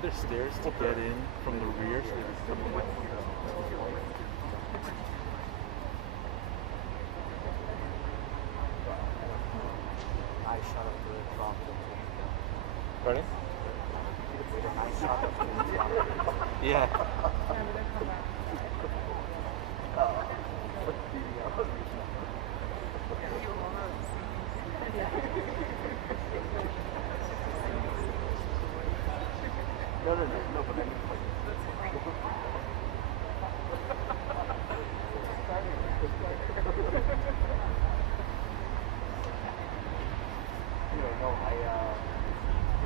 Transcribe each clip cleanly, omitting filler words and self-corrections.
Other stairs to get in from the rear, so they can come in. I shot up to the drop. Pardon? I shot up to the drop. Yeah. No, but I mean,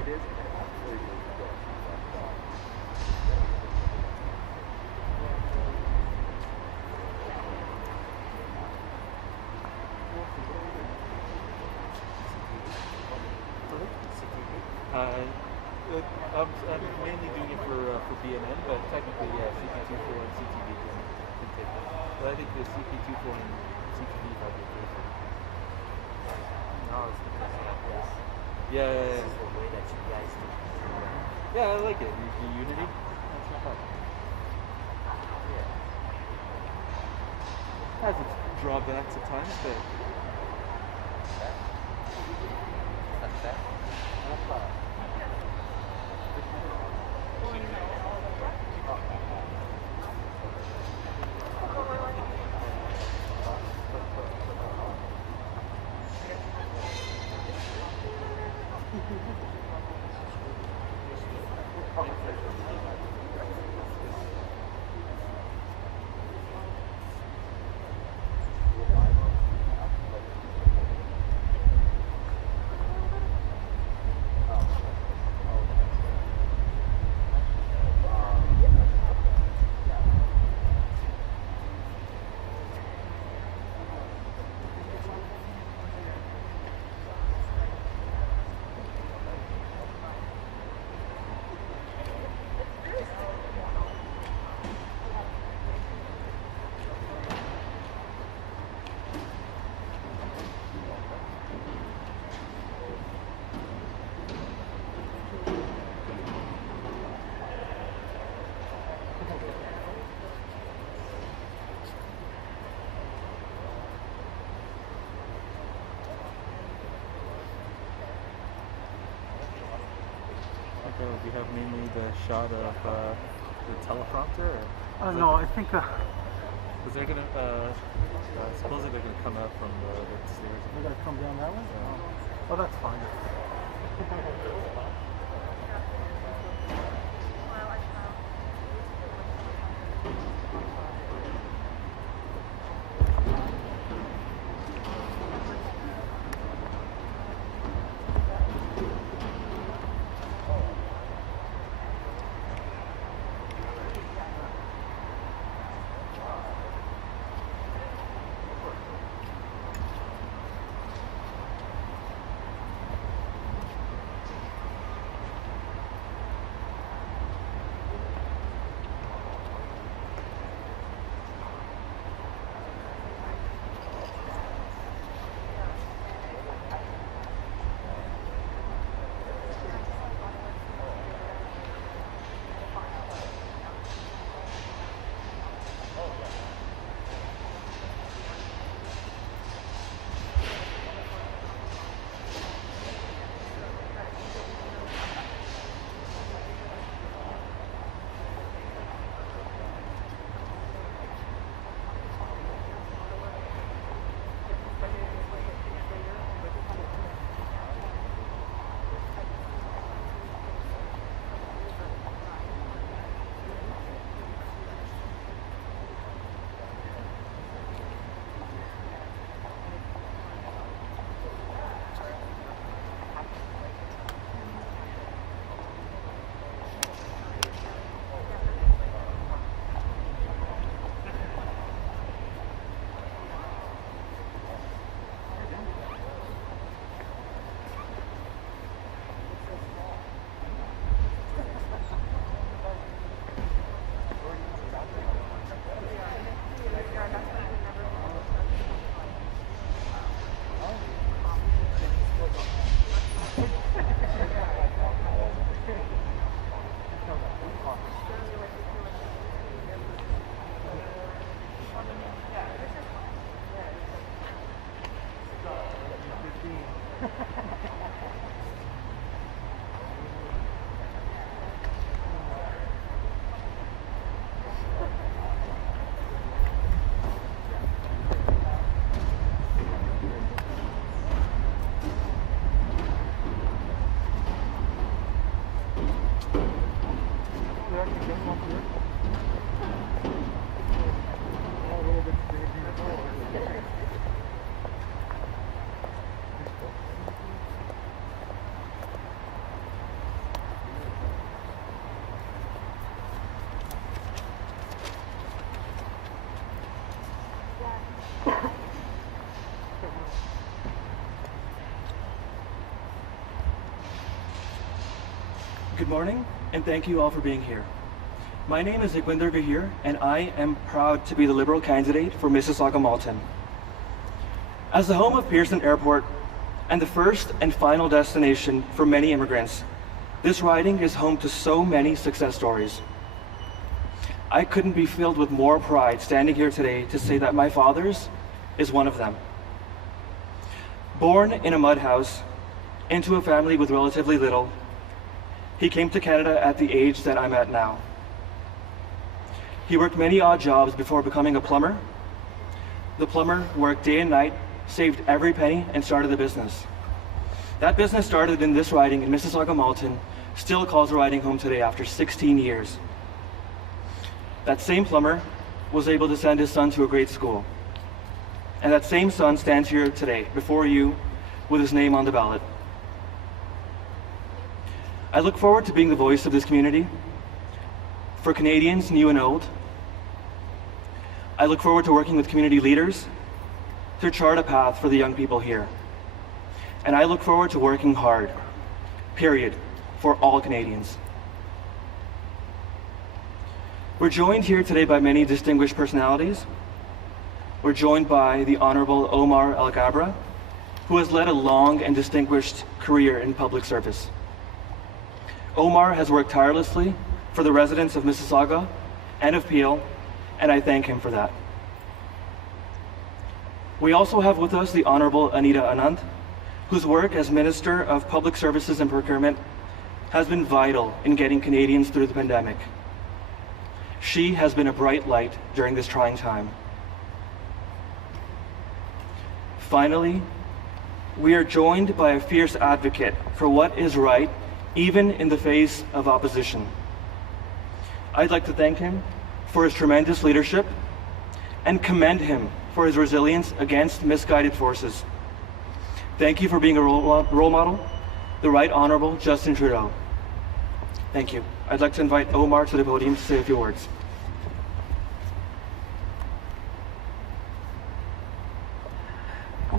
it is actually I'm mainly doing it for BNN, but technically, yeah, CP24 and CTV can take it. But I think the CP24 and CTV have the first. no, it's because of this. Yeah, This is the way that you guys do. yeah, I like it. The Unity, that's not bad. Yeah. Has its drawbacks at times, but That's that. we have mainly the shot of the teleprompter? Or No, I think because they're gonna supposedly they're gonna come out from the stairs. they're gonna come down that way. Oh, that's fine. Good morning, and thank you all for being here. My name is Igwinder Gahir, and I am proud to be the Liberal candidate for Mississauga-Malton. As the home of Pearson Airport and the first and final destination for many immigrants, this riding is home to so many success stories. I couldn't be filled with more pride standing here today to say that my father's is one of them. Born in a mud house, into a family with relatively little, he came to Canada at the age that I'm at now. He worked many odd jobs before becoming a plumber. The plumber worked day and night, saved every penny, and started a business. That business started in this riding in Mississauga-Malton, still calls the riding home today after 16 years. That same plumber was able to send his son to a great school. And that same son stands here today before you with his name on the ballot. I look forward to being the voice of this community for Canadians new and old. I look forward to working with community leaders to chart a path for the young people here. And I look forward to working hard, period, for all Canadians. We're joined here today by many distinguished personalities. We're joined by the Honorable Omar El Gabra, who has led a long and distinguished career in public service. Omar has worked tirelessly for the residents of Mississauga and of Peel, and I thank him for that. We also have with us the Honorable Anita Anand, whose work as Minister of Public Services and Procurement has been vital in getting Canadians through the pandemic. She has been a bright light during this trying time. Finally, we are joined by a fierce advocate for what is right, even in the face of opposition. I'd like to thank him for his tremendous leadership and commend him for his resilience against misguided forces. Thank you for being a role model, the Right Honourable Justin Trudeau. Thank you. I'd like to invite Omar to the podium to say a few words.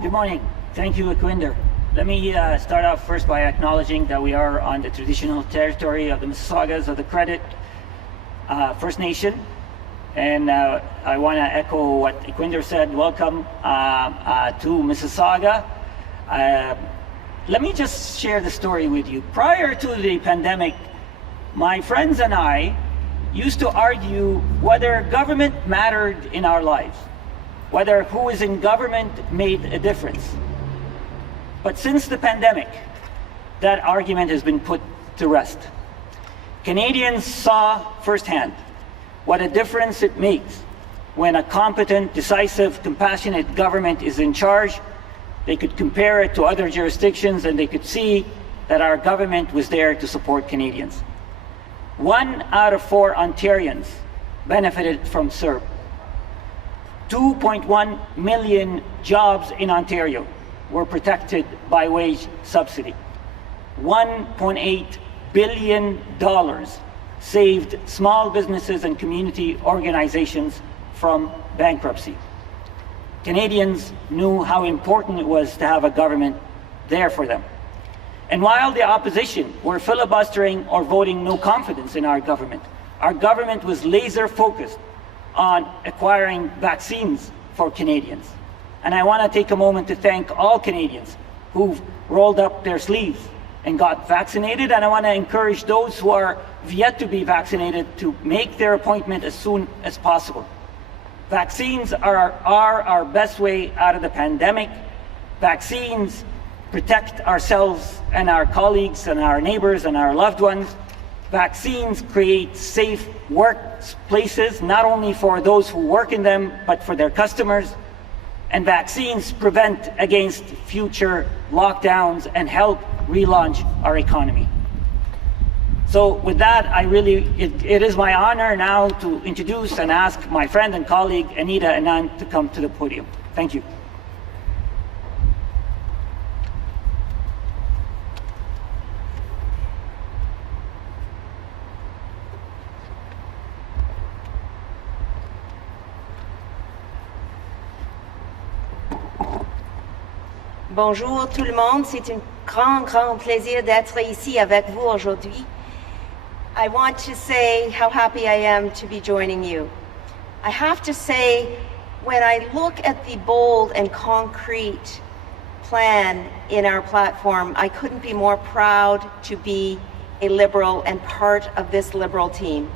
Good morning. Thank you, Equinder. Let me start off first by acknowledging that we are on the traditional territory of the Mississaugas of the Credit First Nation. And I want to echo what Equinder said. Welcome to Mississauga. Let me just share the story with you. Prior to the pandemic, my friends and I used to argue whether government mattered in our lives, whether who is in government made a difference. But since the pandemic, that argument has been put to rest. Canadians saw firsthand what a difference it makes when a competent, decisive, compassionate government is in charge. They could compare it to other jurisdictions and they could see that our government was there to support Canadians. 1 out of 4 Ontarians benefited from CERB. 2.1 million jobs in Ontario were protected by wage subsidy. $1.8 billion saved small businesses and community organizations from bankruptcy. Canadians knew how important it was to have a government there for them. And while the opposition were filibustering or voting no confidence in our government was laser focused on acquiring vaccines for Canadians. And I want to take a moment to thank all Canadians who've rolled up their sleeves and got vaccinated, and I want to encourage those who are yet to be vaccinated to make their appointment as soon as possible. Vaccines are our best way out of the pandemic. Vaccines protect ourselves and our colleagues and our neighbors and our loved ones. Vaccines create safe workplaces, not only for those who work in them, but for their customers. And vaccines prevent against future lockdowns and help relaunch our economy. So with that, it is my honor now to introduce and ask my friend and colleague, Anita Anand, to come to the podium. Thank you. Bonjour tout le monde, c'est un grand plaisir d'être ici avec vous aujourd'hui. I want to say how happy I am to be joining you. I have to say, when I look at the bold and concrete plan in our platform, I couldn't be more proud to be a Liberal and part of this Liberal team.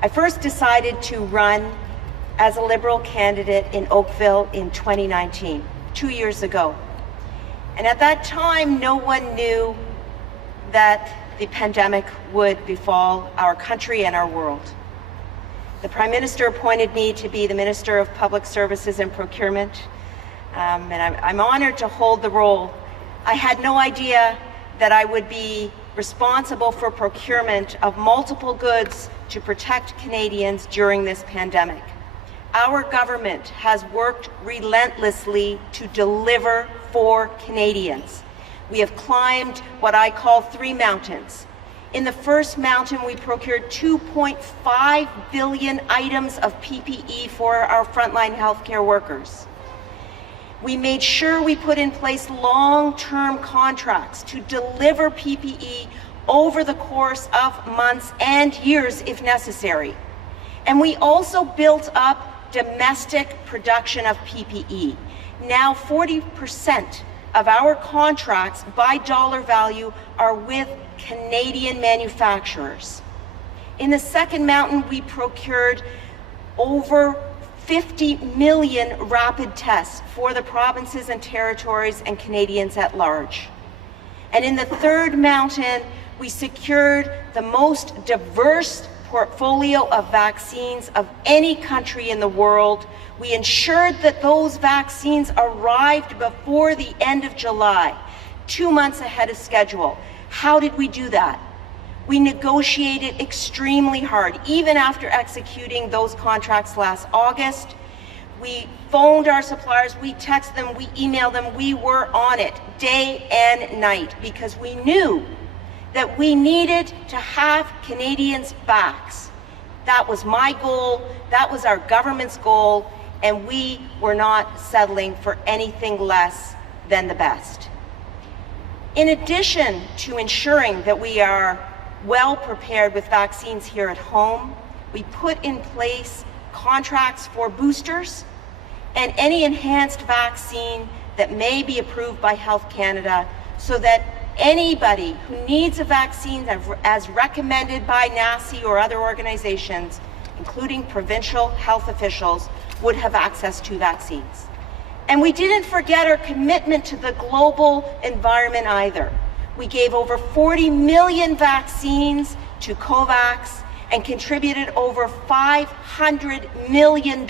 I first decided to run as a Liberal candidate in Oakville in 2019, 2 years ago. And at that time, no one knew that the pandemic would befall our country and our world. The Prime Minister appointed me to be the Minister of Public Services and Procurement, and I'm honored to hold the role. I had no idea that I would be responsible for procurement of multiple goods to protect Canadians during this pandemic. Our government has worked relentlessly to deliver for Canadians. We have climbed what I call 3 mountains. In the first mountain, we procured 2.5 billion items of PPE for our frontline healthcare workers. We made sure we put in place long-term contracts to deliver PPE over the course of months and years if necessary. And we also built up domestic production of PPE. Now 40% of our contracts by dollar value are with Canadian manufacturers. In the second mountain, we procured over 50 million rapid tests for the provinces and territories and Canadians at large. And in the third mountain, we secured the most diverse portfolio of vaccines of any country in the world. We ensured that those vaccines arrived before the end of July, 2 months ahead of schedule. How did we do that? We negotiated extremely hard, even after executing those contracts last August. We phoned our suppliers, we texted them, we emailed them, we were on it day and night because we knew that we needed to have Canadians' backs. That was my goal, that was our government's goal, and we were not settling for anything less than the best. In addition to ensuring that we are well prepared with vaccines here at home, we put in place contracts for boosters and any enhanced vaccine that may be approved by Health Canada so that anybody who needs a vaccine as recommended by NACI or other organizations, including provincial health officials, would have access to vaccines. And we didn't forget our commitment to the global environment either. We gave over 40 million vaccines to COVAX and contributed over $500 million.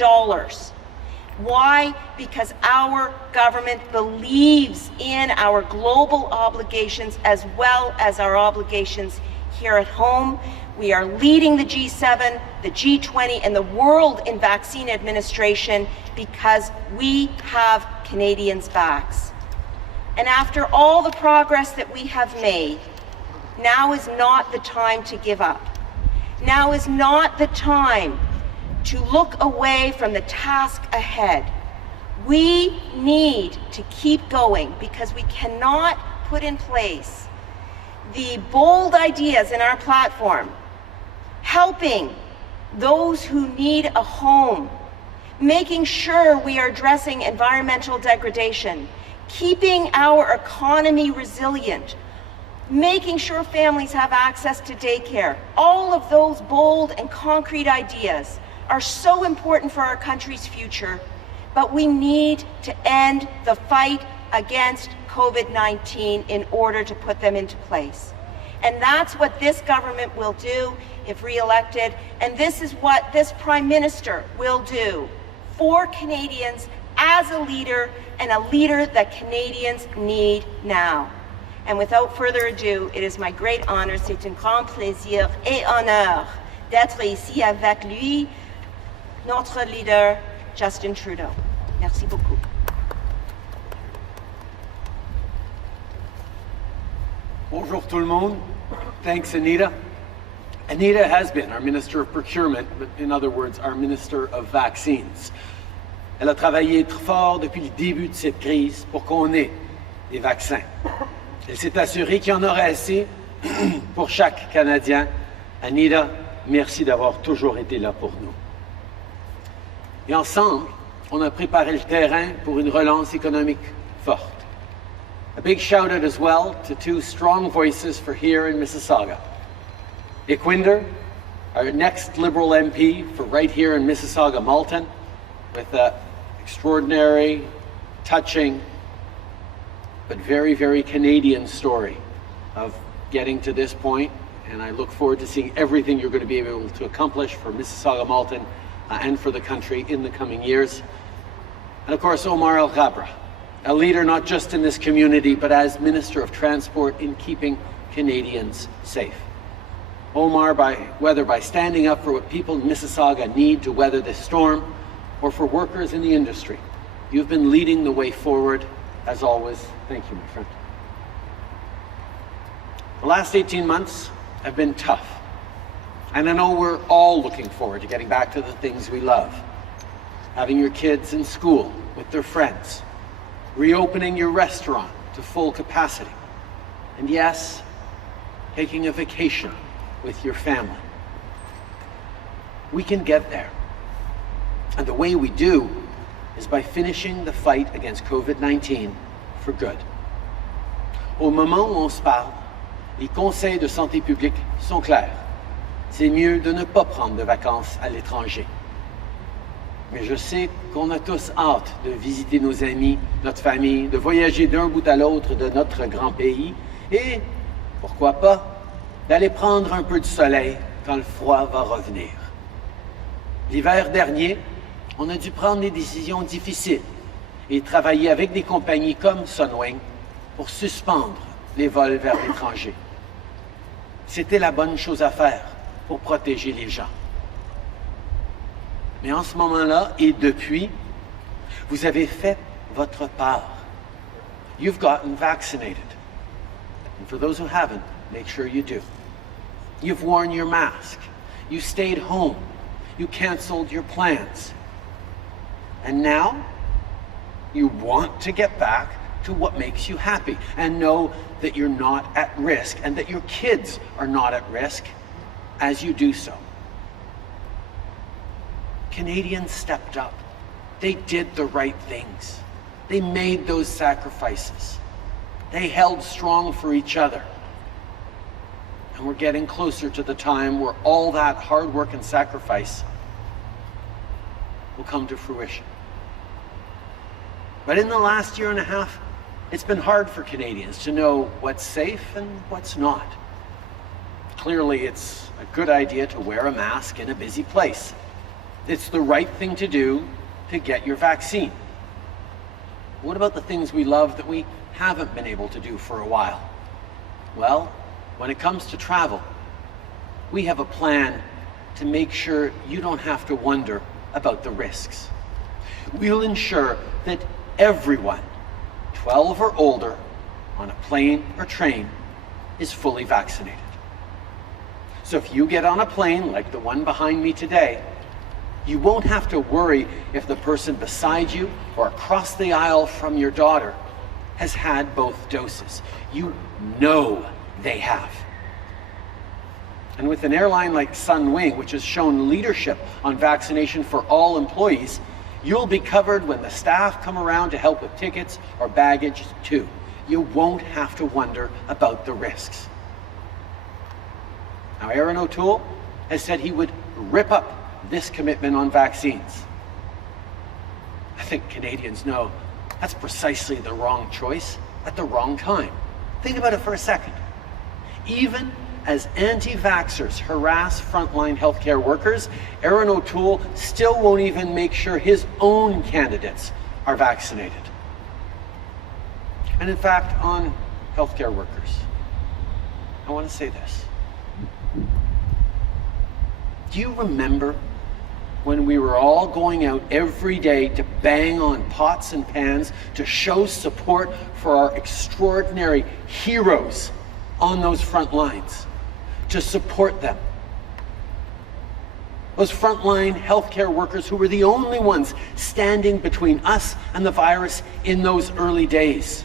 Why? Because our government believes in our global obligations as well as our obligations here at home. We are leading the G7, the G20, and the world in vaccine administration because we have Canadians' backs. And after all the progress that we have made, now is not the time to give up. Now is not the time to look away from the task ahead. We need to keep going because we cannot put in place the bold ideas in our platform, helping those who need a home, making sure we are addressing environmental degradation, keeping our economy resilient, making sure families have access to daycare. All of those bold and concrete ideas are so important for our country's future, but we need to end the fight against COVID-19 in order to put them into place. And that's what this government will do if re-elected, and this is what this Prime Minister will do for Canadians as a leader, and a leader that Canadians need now. And without further ado, it is my great honor, c'est un grand plaisir et honneur d'être ici avec lui, notre leader, Justin Trudeau. Merci beaucoup. Bonjour tout le monde. Thanks, Anita. Anita has been our Minister of Procurement, but in other words, our Minister of Vaccines. Elle a travaillé très fort depuis le début de cette crise pour qu'on ait des vaccins. Elle s'est assurée qu'il y en aurait assez pour chaque Canadien. Anita, merci d'avoir toujours été là pour nous. Et ensemble, on a préparé le terrain pour une relance économique forte. A big shout out as well to two strong voices for here in Mississauga. Iquinder, our next Liberal MP for right here in Mississauga-Malton, with an extraordinary, touching, but very, very Canadian story of getting to this point. And I look forward to seeing everything you're going to be able to accomplish for Mississauga-Malton and for the country in the coming years. And of course, Omar El-Ghabra, a leader not just in this community, but as Minister of Transport in keeping Canadians safe. Omar, whether by standing up for what people in Mississauga need to weather this storm, or for workers in the industry, you've been leading the way forward, as always. Thank you, my friend. The last 18 months have been tough. And I know we're all looking forward to getting back to the things we love. Having your kids in school with their friends, reopening your restaurant to full capacity, and yes, taking a vacation with your family. We can get there. And the way we do is by finishing the fight against COVID-19 for good. Au moment où on se parle, les conseils de santé publique sont clairs. C'est mieux de ne pas prendre de vacances à l'étranger. Mais je sais qu'on a tous hâte de visiter nos amis, notre famille, de voyager d'un bout à l'autre de notre grand pays et, pourquoi pas, d'aller prendre un peu de soleil quand le froid va revenir. L'hiver dernier, on a dû prendre des décisions difficiles et travailler avec des compagnies comme Sunwing pour suspendre les vols vers l'étranger. C'était la bonne chose à faire pour protéger les gens. Mais en ce moment-là et depuis, vous avez fait votre part. You've gotten vaccinated. And for those who haven't, make sure you do. You've worn your mask. You stayed home. You canceled your plans. And now, you want to get back to what makes you happy and know that you're not at risk and that your kids are not at risk as you do so. Canadians stepped up. They did the right things. They made those sacrifices. They held strong for each other. And we're getting closer to the time where all that hard work and sacrifice will come to fruition. But in the last year and a half, it's been hard for Canadians to know what's safe and what's not. Clearly, it's a good idea to wear a mask in a busy place. It's the right thing to do to get your vaccine. What about the things we love that we haven't been able to do for a while? Well, when it comes to travel, we have a plan to make sure you don't have to wonder about the risks. We'll ensure that everyone 12 or older on a plane or train is fully vaccinated. So if you get on a plane like the one behind me today, you won't have to worry if the person beside you or across the aisle from your daughter has had both doses. You know they have. And with an airline like Sunwing, which has shown leadership on vaccination for all employees, you'll be covered when the staff come around to help with tickets or baggage too. You won't have to wonder about the risks. Now, Aaron O'Toole has said he would rip up this commitment on vaccines. I think Canadians know that's precisely the wrong choice at the wrong time. Think about it for a second. Even as anti-vaxxers harass frontline healthcare workers, Aaron O'Toole still won't even make sure his own candidates are vaccinated. And in fact, on healthcare workers, I want to say this. Do you remember when we were all going out every day to bang on pots and pans to show support for our extraordinary heroes on those front lines, to support them? Those frontline healthcare workers who were the only ones standing between us and the virus in those early days,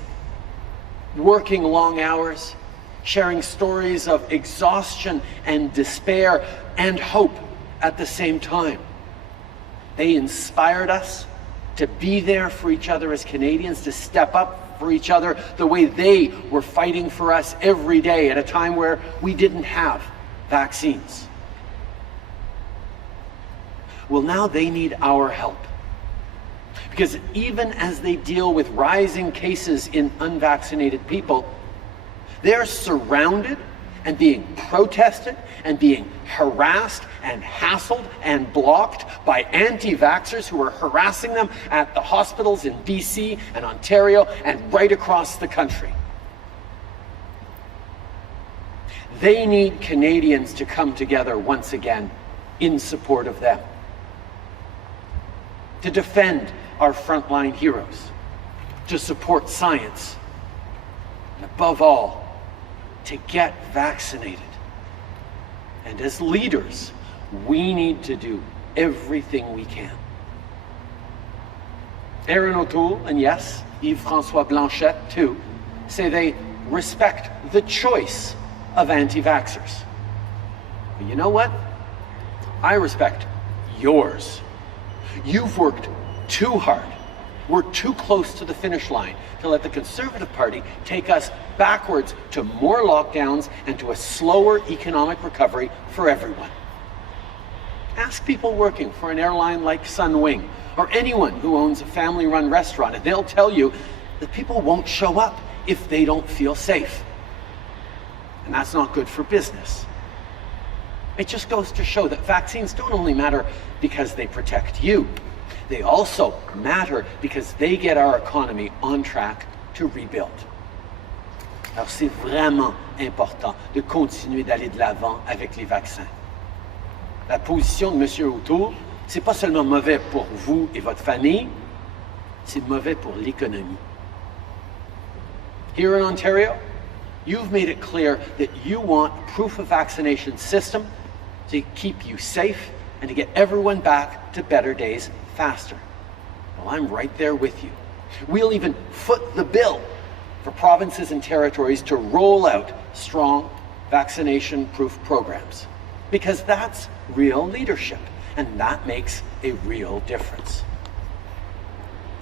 working long hours, sharing stories of exhaustion and despair and hope at the same time. They inspired us to be there for each other as Canadians, to step up for each other the way they were fighting for us every day at a time where we didn't have vaccines. Well, now they need our help. Because even as they deal with rising cases in unvaccinated people, they're surrounded and being protested and being harassed and hassled and blocked by anti-vaxxers who are harassing them at the hospitals in BC and Ontario and right across the country. They need Canadians to come together once again in support of them, to defend our frontline heroes, to support science, and above all, to get vaccinated. And as leaders, we need to do everything we can. Aaron O'Toole, and yes, Yves-François Blanchet too, say they respect the choice of anti-vaxxers. But you know what? I respect yours. You've worked too hard. We're too close to the finish line to let the Conservative Party take us backwards to more lockdowns and to a slower economic recovery for everyone. Ask people working for an airline like Sunwing or anyone who owns a family-run restaurant, and they'll tell you that people won't show up if they don't feel safe. And that's not good for business. It just goes to show that vaccines don't only matter because they protect you, they also matter because they get our economy on track to rebuild. Alors c'est vraiment important de continuer d'aller de l'avant avec les vaccins. La position de M. O'Toole, c'est pas seulement mauvais pour vous et votre famille, c'est mauvais pour l'économie. Here in Ontario, you've made it clear that you want a proof of vaccination system to keep you safe and to get everyone back to better days faster. Well, I'm right there with you. We'll even foot the bill for provinces and territories to roll out strong vaccination-proof programs, because that's real leadership, and that makes a real difference.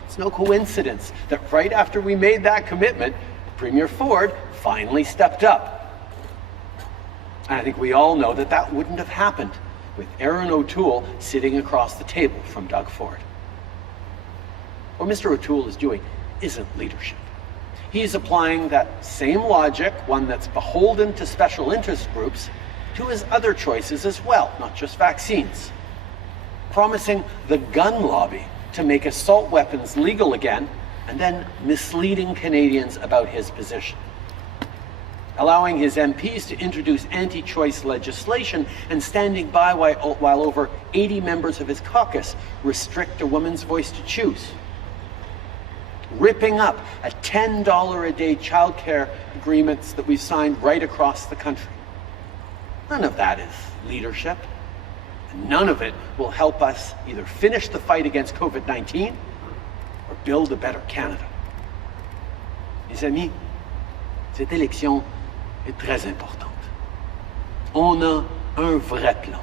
It's no coincidence that right after we made that commitment, Premier Ford finally stepped up. And I think we all know that that wouldn't have happened with Erin O'Toole sitting across the table from Doug Ford. What Mr. O'Toole is doing isn't leadership. He is applying that same logic, one that's beholden to special interest groups, to his other choices as well, not just vaccines. Promising the gun lobby to make assault weapons legal again, and then misleading Canadians about his position. Allowing his MPs to introduce anti-choice legislation and standing by while over 80 members of his caucus restrict a woman's voice to choose. Ripping up a $10 a day childcare agreements that we've signed right across the country. None of that is leadership. And none of it will help us either finish the fight against COVID-19 or build a better Canada. Mes amis, cette élection est très importante. On a un vrai plan,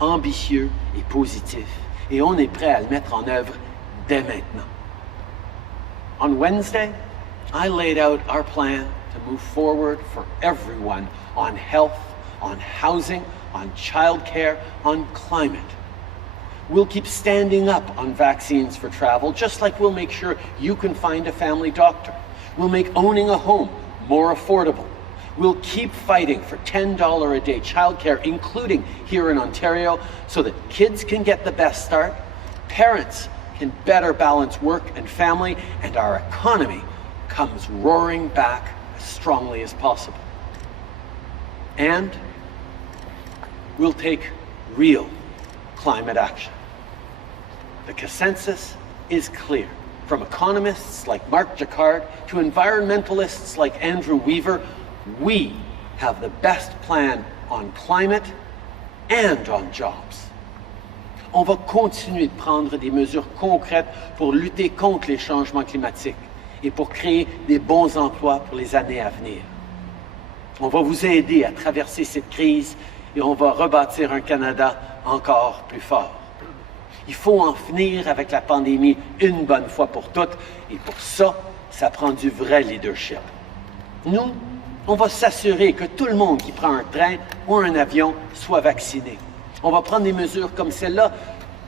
ambitieux et positif, et on est prêt à le mettre en œuvre dès maintenant. On Wednesday, I laid out our plan to move forward for everyone on health, on housing, on childcare, on climate. We'll keep standing up on vaccines for travel, just like we'll make sure you can find a family doctor. We'll make owning a home more affordable. We'll keep fighting for $10 a day childcare, including here in Ontario, so that kids can get the best start, parents can better balance work and family, and our economy comes roaring back as strongly as possible. And we'll take real climate action. The consensus is clear, from economists like Mark Jacquard to environmentalists like Andrew Weaver. We have the best plan on climate and on jobs. On va continuer de prendre des mesures concrètes pour lutter contre les changements climatiques et pour créer des bons emplois pour les années à venir. On va vous aider à traverser cette crise et on va rebâtir un Canada encore plus fort. Il faut en finir avec la pandémie une bonne fois pour toutes, et pour ça, ça prend du vrai leadership. Nous, on va s'assurer que tout le monde qui prend un train ou un avion soit vacciné. On va prendre des mesures comme celle-là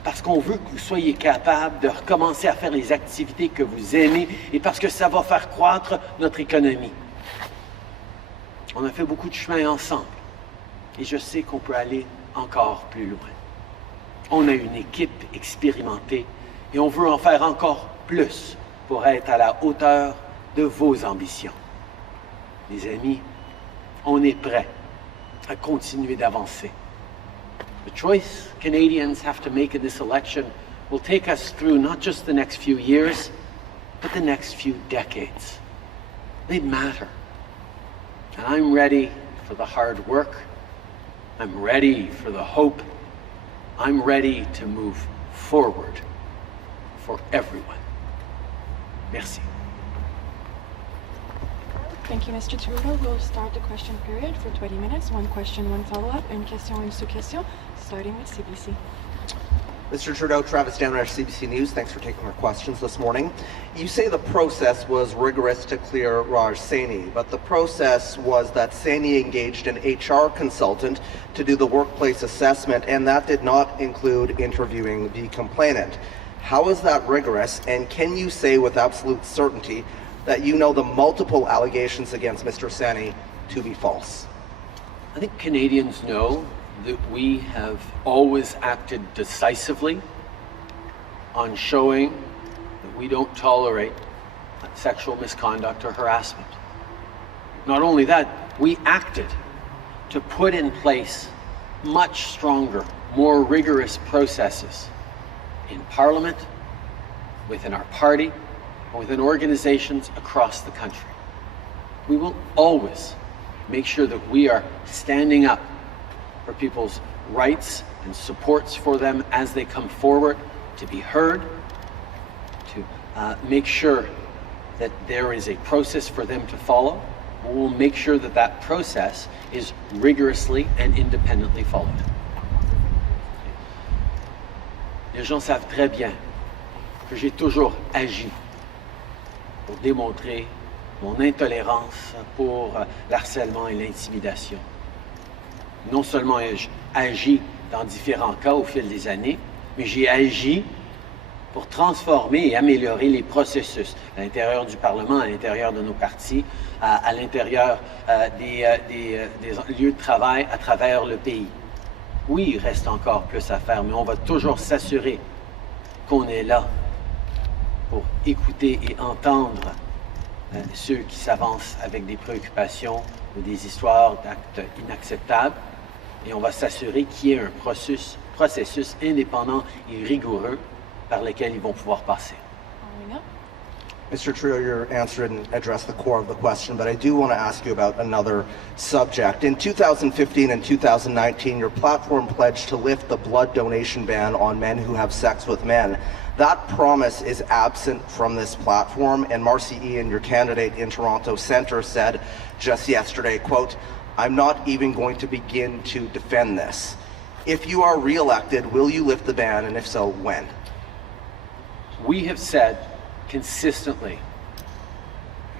parce qu'on veut que vous soyez capables de recommencer à faire les activités que vous aimez et parce que ça va faire croître notre économie. On a fait beaucoup de chemin ensemble et je sais qu'on peut aller encore plus loin. On a une équipe expérimentée et on veut en faire encore plus pour être à la hauteur de vos ambitions. Mes amis, on est prêts à continuer d'avancer. The choice Canadians have to make in this election will take us through not just the next few years, but the next few decades. They matter. And I'm ready for the hard work. I'm ready for the hope. I'm ready to move forward for everyone. Merci. Thank you, Mr. Trudeau. We'll start the question period for 20 minutes. One question, one follow-up. Une question, une sous-question. Starting with CBC. Mr. Trudeau, Travis Downer, CBC News. Thanks for taking our questions this morning. You say the process was rigorous to clear Raj Saini, but the process was that Saini engaged an HR consultant to do the workplace assessment, and that did not include interviewing the complainant. How is that rigorous, and can you say with absolute certainty that you know the multiple allegations against Mr. Saini to be false? I think Canadians know that we have always acted decisively on showing that we don't tolerate sexual misconduct or harassment. Not only that, we acted to put in place much stronger, more rigorous processes in Parliament, within our party, and within organizations across the country. We will always make sure that we are standing up for people's rights and supports for them as they come forward to be heard, to make sure that there is a process for them to follow. We'll make sure that that process is rigorously and independently followed. Les gens savent très bien que j'ai toujours agi pour démontrer mon intolérance pour l'harcèlement et l'intimidation. Non seulement ai-je agi dans différents cas au fil des années, mais j'ai agi pour transformer et améliorer les processus à l'intérieur du Parlement, à l'intérieur de nos partis, à l'intérieur des lieux de travail à travers le pays. Oui, il reste encore plus à faire, mais on va toujours s'assurer qu'on est là pour écouter et entendre ceux qui s'avancent avec des préoccupations ou des histoires d'actes inacceptables. Et on va s'assurer qu'il y ait un processus indépendant et rigoureux par lequel ils vont pouvoir passer. Mr. Trudeau, your answer didn't address the core of the question, but I do want to ask you about another subject. In 2015 and 2019, your platform pledged to lift the blood donation ban on men who have sex with men. That promise is absent from this platform, and Marcy Ian, your candidate in Toronto Centre, said just yesterday, quote, "I'm not even going to begin to defend this." If you are re-elected, will you lift the ban, and if so, when? We have said consistently,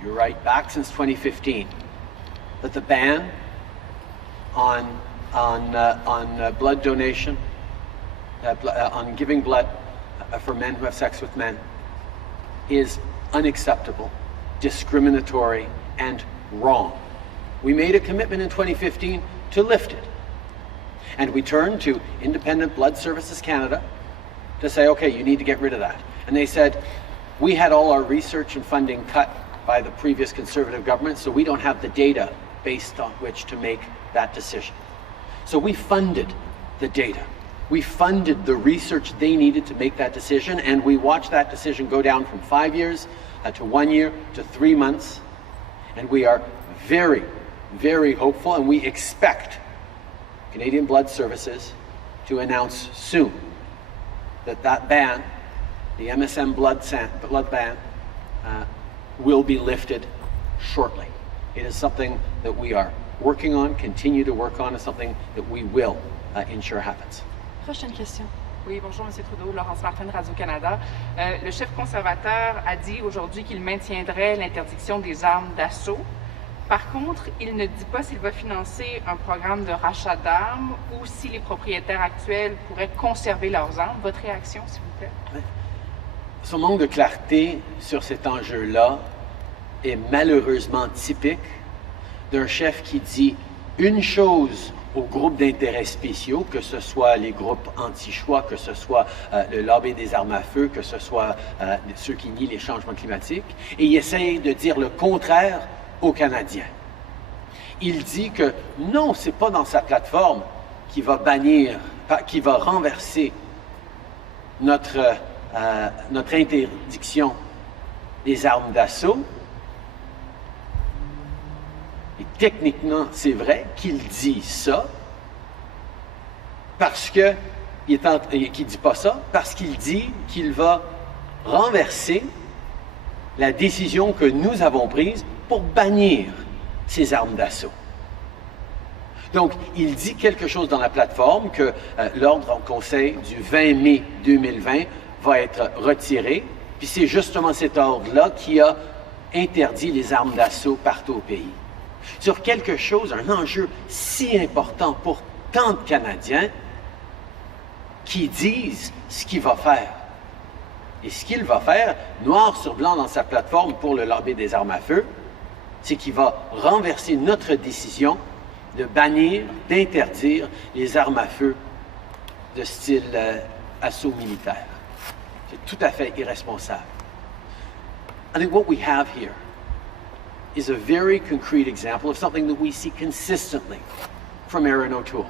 you're right, back since 2015, that the ban on blood donation, on giving blood for men who have sex with men, is unacceptable, discriminatory, and wrong. We made a commitment in 2015 to lift it. And we turned to Independent Blood Services Canada to say, okay, you need to get rid of that. And they said, we had all our research and funding cut by the previous Conservative government, so we don't have the data based on which to make that decision. So we funded the data. We funded the research they needed to make that decision, and we watched that decision go down from 5 years to 1 year to 3 months. And we are very, very hopeful, and we expect Canadian Blood Services to announce soon that ban, the MSM blood ban, will be lifted shortly. It is something that we are working on, continue to work on, and something that we will ensure happens. Prochaine question. Oui, bonjour, M. Trudeau, Laurence Martin, Radio-Canada. Le chef conservateur a dit aujourd'hui qu'il maintiendrait l'interdiction des armes d'assaut. Par contre, il ne dit pas s'il va financer un programme de rachat d'armes ou si les propriétaires actuels pourraient conserver leurs armes. Votre réaction, s'il vous plaît? Son manque de clarté sur cet enjeu-là est malheureusement typique d'un chef qui dit une chose aux groupes d'intérêts spéciaux, que ce soit les groupes anti-choix, que ce soit le lobby des armes à feu, que ce soit ceux qui nient les changements climatiques, et il essaye de dire le contraire aux Canadiens. Il dit que non, c'est pas dans sa plateforme qui va bannir, qui va renverser notre interdiction des armes d'assaut. Et techniquement, c'est vrai qu'il dit ça, parce que qu'il dit pas ça, parce qu'il dit qu'il va renverser la décision que nous avons prise pour bannir ces armes d'assaut. Donc, il dit quelque chose dans la plateforme que l'ordre en conseil du 20 mai 2020 va être retiré, puis c'est justement cet ordre-là qui a interdit les armes d'assaut partout au pays. Sur quelque chose, un enjeu si important pour tant de Canadiens qui disent ce qu'il va faire. Et ce qu'il va faire, noir sur blanc dans sa plateforme pour le lobby des armes à feu, c'est qu'il va renverser notre décision de bannir, d'interdire les armes à feu de style assaut militaire. C'est tout à fait irresponsable. I think what we have here is a very concrete example of something that we see consistently from Aaron O'Toole.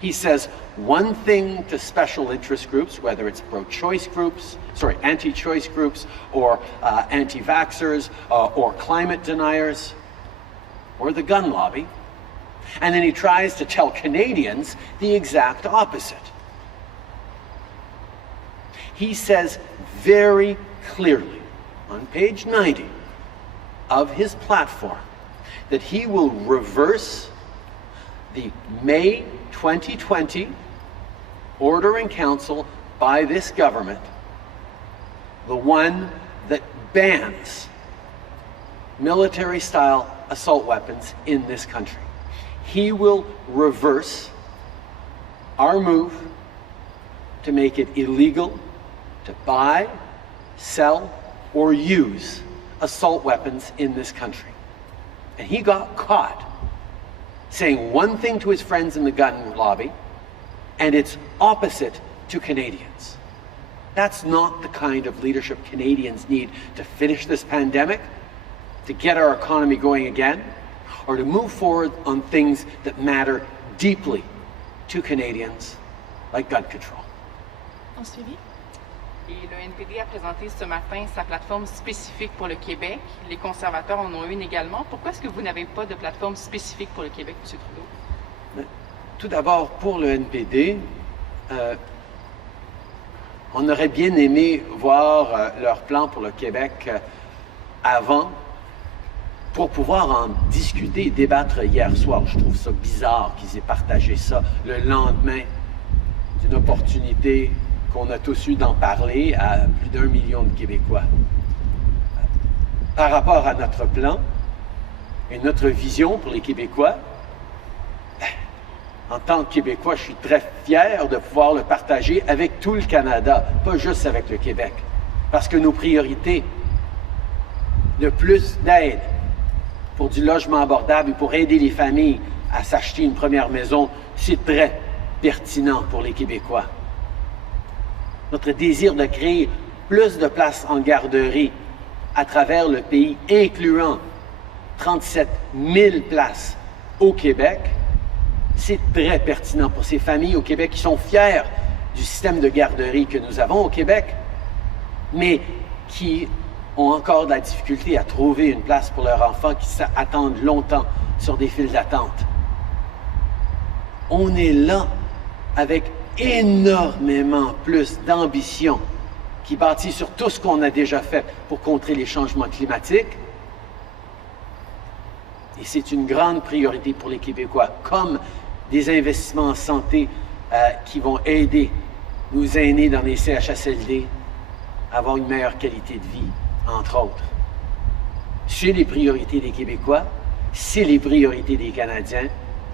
He says one thing to special interest groups, whether it's pro-choice groups, anti-choice groups, or anti-vaxxers, or climate deniers, or the gun lobby, and then he tries to tell Canadians the exact opposite. He says very clearly on page 90 of his platform that he will reverse the May 2020 order in council by this government, the one that bans military-style assault weapons in this country. He will reverse our move to make it illegal to buy, sell, or use assault weapons in this country. And he got caught saying one thing to his friends in the gun lobby, and it's opposite to Canadians. That's not the kind of leadership Canadians need to finish this pandemic, to get our economy going again, or to move forward on things that matter deeply to Canadians, like gun control. En suivi? Et le NPD a présenté ce matin sa plateforme spécifique pour le Québec. Les conservateurs en ont une également. Pourquoi est-ce que vous n'avez pas de plateforme spécifique pour le Québec, M. Trudeau? Tout d'abord, pour le NPD, on aurait bien aimé voir leur plan pour le Québec avant, pour pouvoir en discuter et débattre hier soir. Je trouve ça bizarre qu'ils aient partagé ça le lendemain d'une opportunité qu'on a tous eu d'en parler à plus d'1 million de Québécois. Par rapport à notre plan et notre vision pour les Québécois, en tant que Québécois, je suis très fier de pouvoir le partager avec tout le Canada, pas juste avec le Québec. Parce que nos priorités, le plus d'aide pour du logement abordable et pour aider les familles à s'acheter une première maison, c'est très pertinent pour les Québécois. Notre désir de créer plus de places en garderie à travers le pays, incluant 37 000 places au Québec, c'est très pertinent pour ces familles au Québec qui sont fiers du système de garderie que nous avons au Québec, mais qui ont encore de la difficulté à trouver une place pour leurs enfants qui attendent longtemps sur des files d'attente. On est là avec énormément plus d'ambition qui bâtit sur tout ce qu'on a déjà fait pour contrer les changements climatiques. Et c'est une grande priorité pour les Québécois, comme des investissements en santé qui vont aider nos aînés dans les CHSLD à avoir une meilleure qualité de vie, entre autres. C'est les priorités des Québécois, c'est les priorités des Canadiens,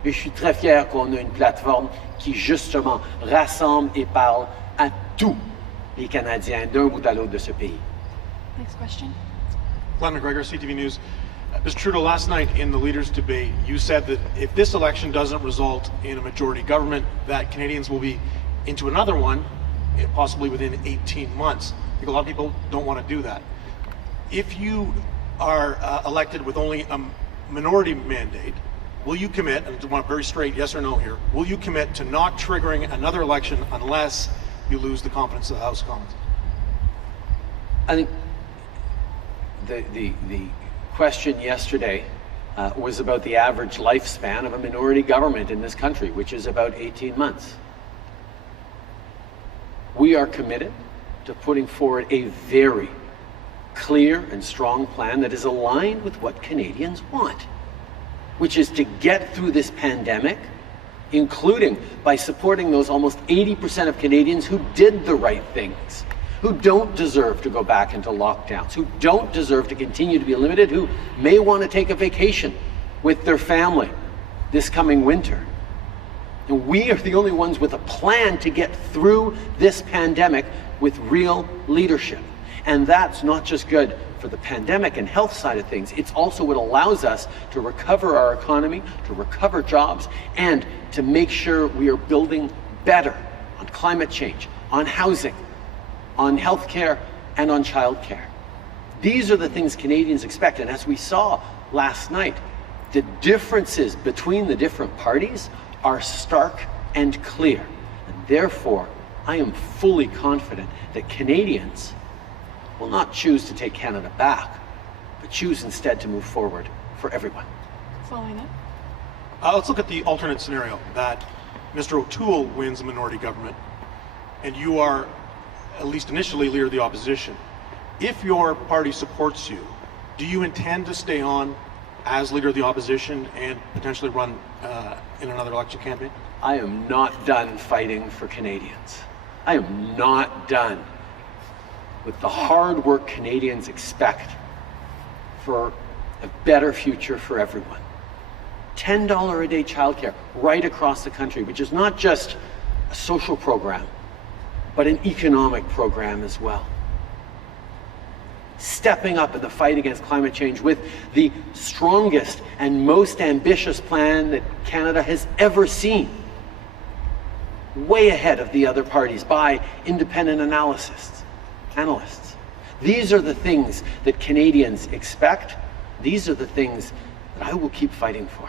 et je suis très fier qu'on ait une plateforme qui, justement, rassemble et parle à tous les Canadiens d'un bout à l'autre de ce pays. Next question. Glenn McGregor, CTV News. Mr. Trudeau, last night in the leaders' debate, you said that if this election doesn't result in a majority government, that Canadians will be into another one, possibly within 18 months. I think a lot of people don't want to do that. If you are elected with only a minority mandate, will you commit, and I want a very straight yes or no here, will you commit to not triggering another election unless you lose the confidence of the House of Commons? I think the question yesterday was about the average lifespan of a minority government in this country, which is about 18 months. We are committed to putting forward a very clear and strong plan that is aligned with what Canadians want, which is to get through this pandemic, including by supporting those almost 80% of Canadians who did the right things, who don't deserve to go back into lockdowns, who don't deserve to continue to be limited, who may want to take a vacation with their family this coming winter. And we are the only ones with a plan to get through this pandemic with real leadership. And that's not just good for the pandemic and health side of things, it's also what allows us to recover our economy, to recover jobs, and to make sure we are building better on climate change, on housing, on healthcare, and on childcare. These are the things Canadians expect, and as we saw last night, the differences between the different parties are stark and clear. And therefore, I am fully confident that Canadians will not choose to take Canada back, but choose instead to move forward for everyone. Following up. Let's look at the alternate scenario that Mr. O'Toole wins a minority government and you are, at least initially, leader of the opposition. If your party supports you, do you intend to stay on as leader of the opposition and potentially run in another election campaign? I am not done fighting for Canadians. I am not done with the hard work Canadians expect for a better future for everyone. $10 a day childcare right across the country, which is not just a social program, but an economic program as well. Stepping up in the fight against climate change with the strongest and most ambitious plan that Canada has ever seen, way ahead of the other parties by independent analysts. These are the things that Canadians expect. These are the things that I will keep fighting for.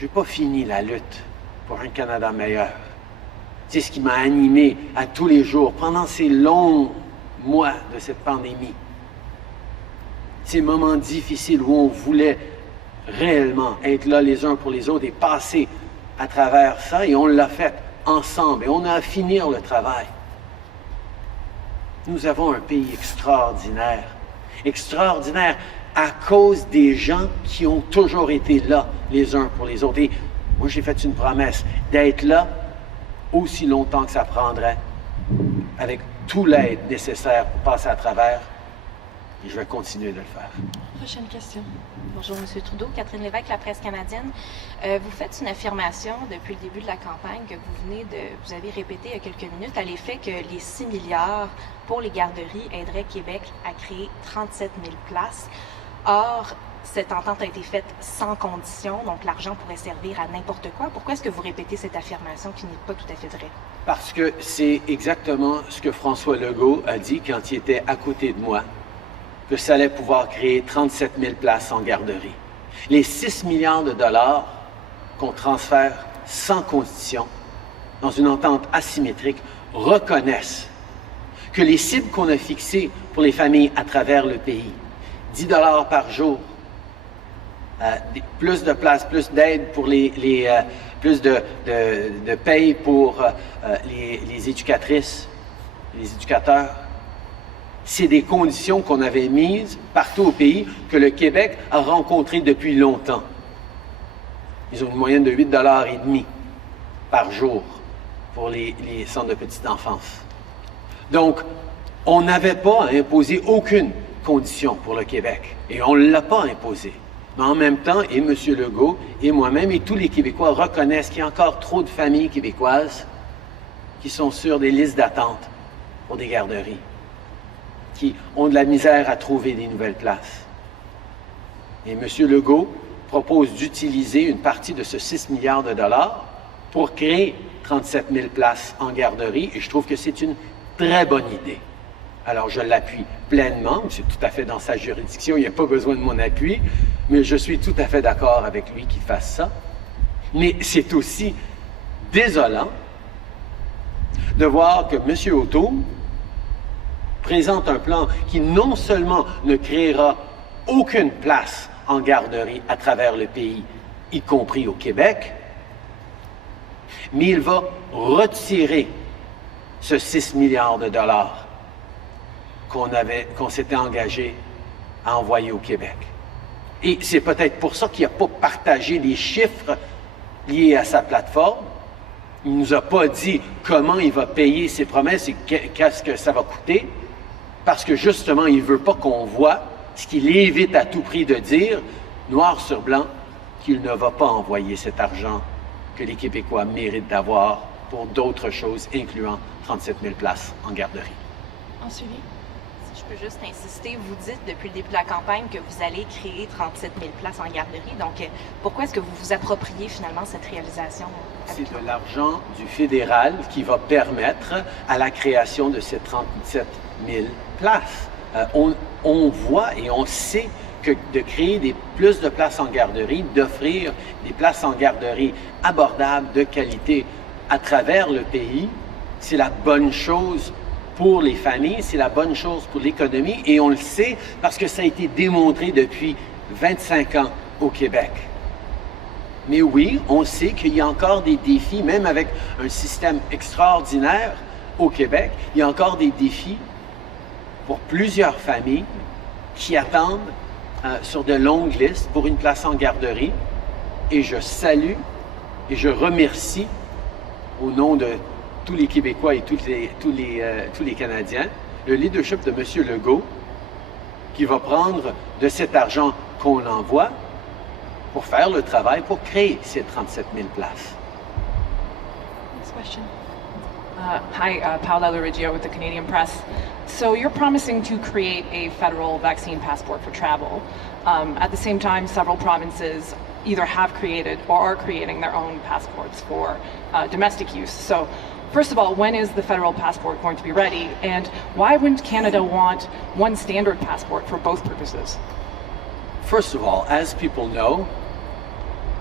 J'ai pas fini la lutte pour un Canada meilleur. C'est ce qui m'a animé à tous les jours pendant ces longs mois de cette pandémie. Ces moments difficiles où on voulait réellement être là les uns pour les autres et passer à travers ça, et on l'a fait ensemble et on a à finir le travail. Nous avons un pays extraordinaire, extraordinaire à cause des gens qui ont toujours été là les uns pour les autres. Et moi, j'ai fait une promesse d'être là aussi longtemps que ça prendrait, avec toute l'aide nécessaire pour passer à travers, et je vais continuer de le faire. Prochaine question. Bonjour, M. Trudeau. Catherine Lévesque, la presse canadienne. Vous faites une affirmation depuis le début de la campagne que vous avez répétée il y a quelques minutes à l'effet que les 6 milliards pour les garderies aideraient Québec à créer 37 000 places. Or, cette entente a été faite sans condition, donc l'argent pourrait servir à n'importe quoi. Pourquoi est-ce que vous répétez cette affirmation qui n'est pas tout à fait vraie? Parce que c'est exactement ce que François Legault a dit quand il était à côté de moi, que ça allait pouvoir créer 37 000 places en garderie. Les 6 milliards de dollars qu'on transfère sans condition, dans une entente asymétrique, reconnaissent que les cibles qu'on a fixées pour les familles à travers le pays, 10 $ par jour, plus de places, plus d'aide pour plus de paye pour les éducatrices, les éducateurs, c'est des conditions qu'on avait mises partout au pays que le Québec a rencontrées depuis longtemps. Ils ont une moyenne de 8,5 $ par jour pour les centres de petite enfance. Donc, on n'avait pas à imposer aucune condition pour le Québec. Et on ne l'a pas imposé. Mais en même temps, et M. Legault, et moi-même, et tous les Québécois reconnaissent qu'il y a encore trop de familles québécoises qui sont sur des listes d'attente pour des garderies, qui ont de la misère à trouver des nouvelles places. Et M. Legault propose d'utiliser une partie de ce 6 milliards de dollars pour créer 37 000 places en garderie, et je trouve que c'est une très bonne idée. Alors, je l'appuie pleinement, c'est tout à fait dans sa juridiction, il n'y a pas besoin de mon appui, mais je suis tout à fait d'accord avec lui qu'il fasse ça. Mais c'est aussi désolant de voir que M. O'Toole présente un plan qui non seulement ne créera aucune place en garderie à travers le pays, y compris au Québec, mais il va retirer ce 6 milliards de dollars qu'on s'était engagé à envoyer au Québec. Et c'est peut-être pour ça qu'il n'a pas partagé les chiffres liés à sa plateforme. Il ne nous a pas dit comment il va payer ses promesses et qu'est-ce que ça va coûter, parce que justement, il ne veut pas qu'on voit ce qu'il évite à tout prix de dire, noir sur blanc, qu'il ne va pas envoyer cet argent que les Québécois méritent d'avoir pour d'autres choses, incluant 37 000 places en garderie. En suivi. Si je peux juste insister, vous dites depuis le début de la campagne que vous allez créer 37 000 places en garderie. Donc, pourquoi est-ce que vous vous appropriez finalement cette réalisation? C'est de l'argent du fédéral qui va permettre à la création de ces 37 000 places. On voit et on sait que de créer plus de places en garderie, d'offrir des places en garderie abordables, de qualité à travers le pays, c'est la bonne chose pour les familles, c'est la bonne chose pour l'économie, et on le sait parce que ça a été démontré depuis 25 ans au Québec. Mais oui, on sait qu'il y a encore des défis, même avec un système extraordinaire au Québec, il y a encore des défis pour plusieurs familles qui attendent sur de longues listes pour une place en garderie. Et je salue et je remercie au nom de tous les Québécois et tous les Canadiens, le leadership de M. Legault, qui va prendre de cet argent qu'on envoie pour faire le travail, pour créer ces 37 000 places. Next question. Hi, Paola Lorigio with the Canadian Press. So you're promising to create a federal vaccine passport for travel. At the same time, several provinces either have created or are creating their own passports for domestic use. So first of all, when is the federal passport going to be ready? And why wouldn't Canada want one standard passport for both purposes? First of all, as people know,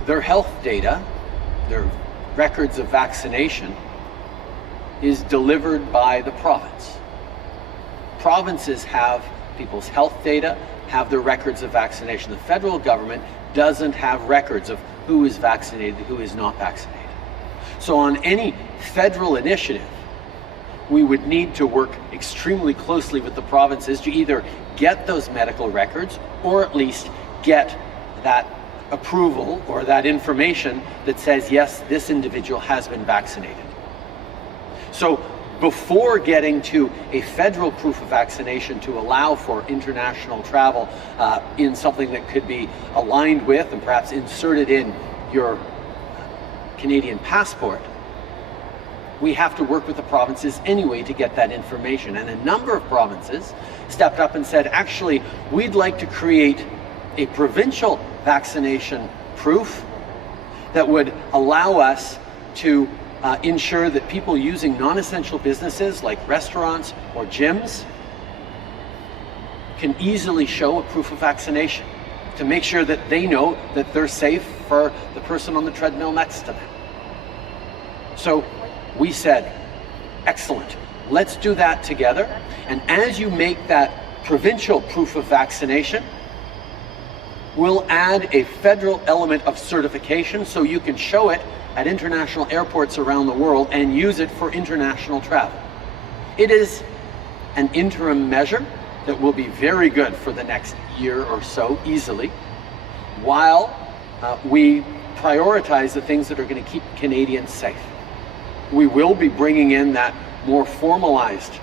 their health data, their records of vaccination, is delivered by the province. Provinces have people's health data, have their records of vaccination. The federal government doesn't have records of who is vaccinated, who is not vaccinated. So on any federal initiative, we would need to work extremely closely with the provinces to either get those medical records or at least get that approval or that information that says, yes, this individual has been vaccinated. So before getting to a federal proof of vaccination to allow for international travel in something that could be aligned with and perhaps inserted in your Canadian passport, we have to work with the provinces anyway to get that information. And a number of provinces stepped up and said, actually, we'd like to create a provincial vaccination proof that would allow us to ensure that people using non-essential businesses like restaurants or gyms can easily show a proof of vaccination to make sure that they know that they're safe for the person on the treadmill next to them. So we said, excellent, let's do that together. And as you make that provincial proof of vaccination, we'll add a federal element of certification so you can show it at international airports around the world and use it for international travel. It is an interim measure that will be very good for the next year or so easily, while we prioritize the things that are going to keep Canadians safe. We will be bringing in that more formalized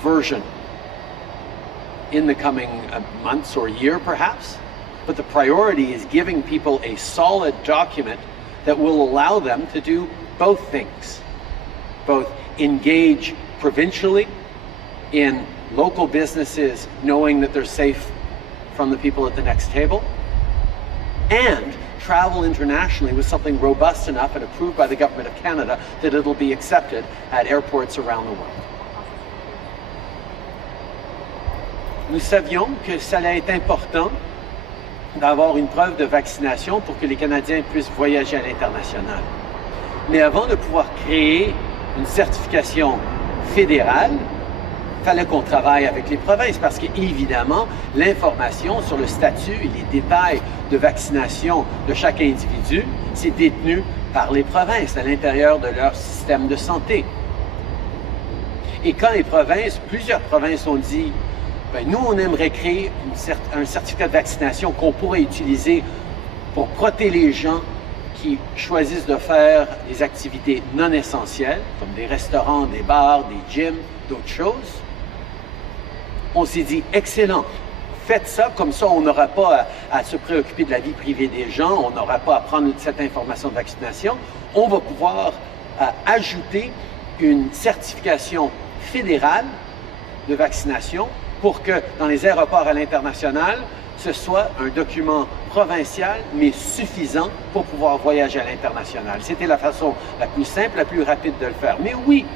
version in the coming months or year perhaps, but the priority is giving people a solid document that will allow them to do both things, both engage provincially in local businesses knowing that they're safe from the people at the next table, and travel internationally with something robust enough and approved by the Government of Canada that it'll be accepted at airports around the world. Nous savions que ça allait être important d'avoir une preuve de vaccination pour que les Canadiens puissent voyager à l'international. Mais avant de pouvoir créer une certification fédérale, il fallait qu'on travaille avec les provinces parce qu'évidemment, l'information sur le statut et les détails de vaccination de chaque individu, c'est détenu par les provinces à l'intérieur de leur système de santé. Et quand les provinces, plusieurs provinces ont dit ben, nous, on aimerait créer un certificat de vaccination qu'on pourrait utiliser pour protéger les gens qui choisissent de faire des activités non essentielles, comme des restaurants, des bars, des gyms, d'autres choses. On s'est dit, excellent, faites ça, comme ça on n'aura pas à se préoccuper de la vie privée des gens, on n'aura pas à prendre cette information de vaccination, on va pouvoir ajouter une certification fédérale de vaccination pour que dans les aéroports à l'international, ce soit un document provincial, mais suffisant pour pouvoir voyager à l'international. C'était la façon la plus simple, la plus rapide de le faire. Mais oui,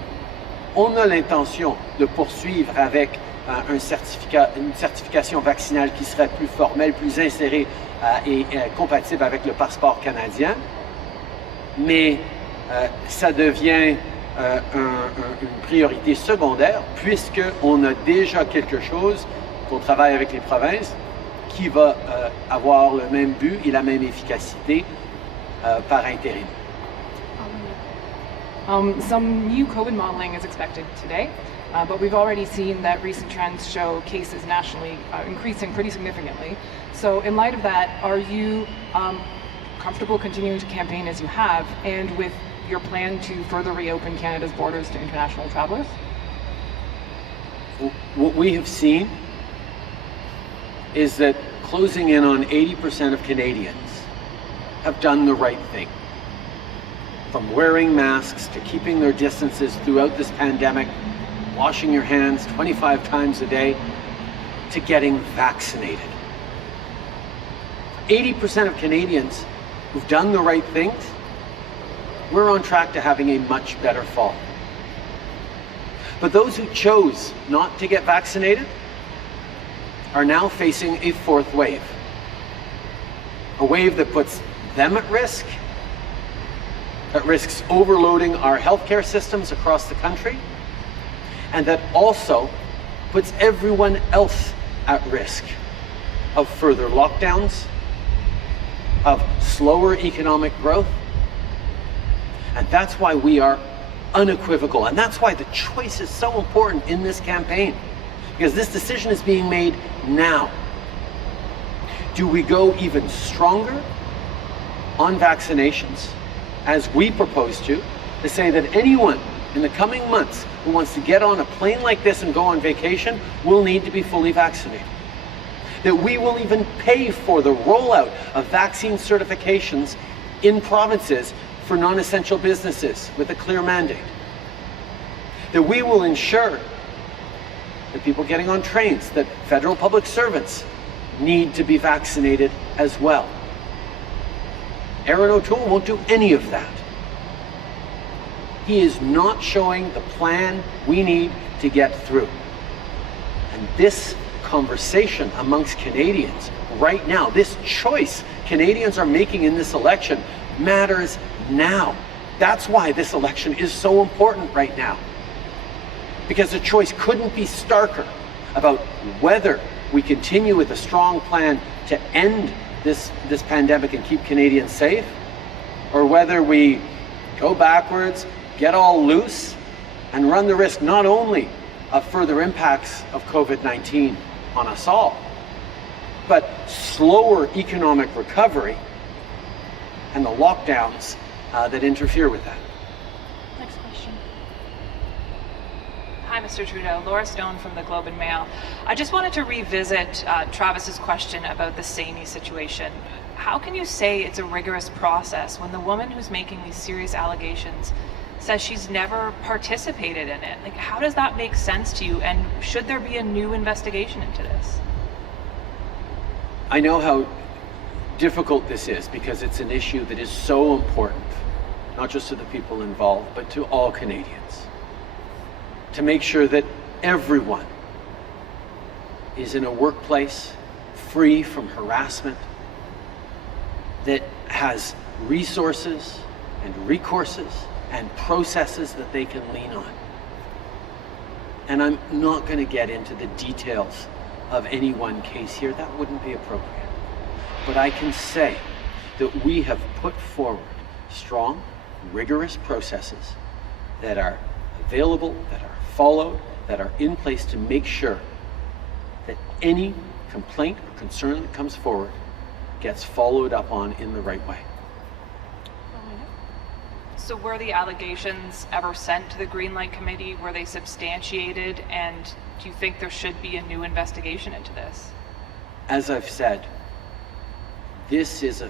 on a l'intention de poursuivre avec une certification vaccinale qui serait plus formelle, plus insérée et compatible avec le passeport canadien. Mais ça devient une priorité secondaire puisqu'on a déjà quelque chose qu'on travaille avec les provinces qui va avoir le même but et la même efficacité par intérim. Some new COVID modeling is expected today, but we've already seen that recent trends show cases nationally increasing pretty significantly. So in light of that, are you comfortable continuing to campaign as you have and with your plan to further reopen Canada's borders to international travelers? What we have seen is that closing in on 80% of Canadians have done the right thing. From wearing masks to keeping their distances throughout this pandemic, washing your hands 25 times a day, to getting vaccinated. 80% of Canadians who've done the right things, we're on track to having a much better fall. But those who chose not to get vaccinated are now facing a fourth wave. A wave that puts them at risk, that risks overloading our healthcare systems across the country, and that also puts everyone else at risk of further lockdowns, of slower economic growth. And that's why we are unequivocal, and that's why the choice is so important in this campaign, because this decision is being made now. Do we go even stronger on vaccinations, as we propose to say that anyone in the coming months who wants to get on a plane like this and go on vacation will need to be fully vaccinated? That we will even pay for the rollout of vaccine certifications in provinces for non-essential businesses with a clear mandate. That we will ensure that people getting on trains, that federal public servants need to be vaccinated as well. Erin O'Toole won't do any of that. He is not showing the plan we need to get through. And this conversation amongst Canadians right now, this choice Canadians are making in this election matters now. That's why this election is so important right now. Because the choice couldn't be starker about whether we continue with a strong plan to end this pandemic and keep Canadians safe, or whether we go backwards, get all loose, and run the risk not only of further impacts of COVID-19 on us all, but slower economic recovery and the lockdowns that interfere with that. Next question. Hi, Mr. Trudeau. Laura Stone from the Globe and Mail. I just wanted to revisit Travis's question about the Saney situation. How can you say it's a rigorous process when the woman who's making these serious allegations says she's never participated in it? Like, how does that make sense to you? And should there be a new investigation into this? I know how difficult this is because it's an issue that is so important, not just to the people involved, but to all Canadians. To make sure that everyone is in a workplace free from harassment, that has resources and recourses and processes that they can lean on. And I'm not going to get into the details of any one case here. That wouldn't be appropriate. But I can say that we have put forward strong, rigorous processes that are available, that are followed, that are in place to make sure that any complaint or concern that comes forward gets followed up on in the right way. So were the allegations ever sent to the Greenlight Committee? Were they substantiated? And do you think there should be a new investigation into this? As I've said, this is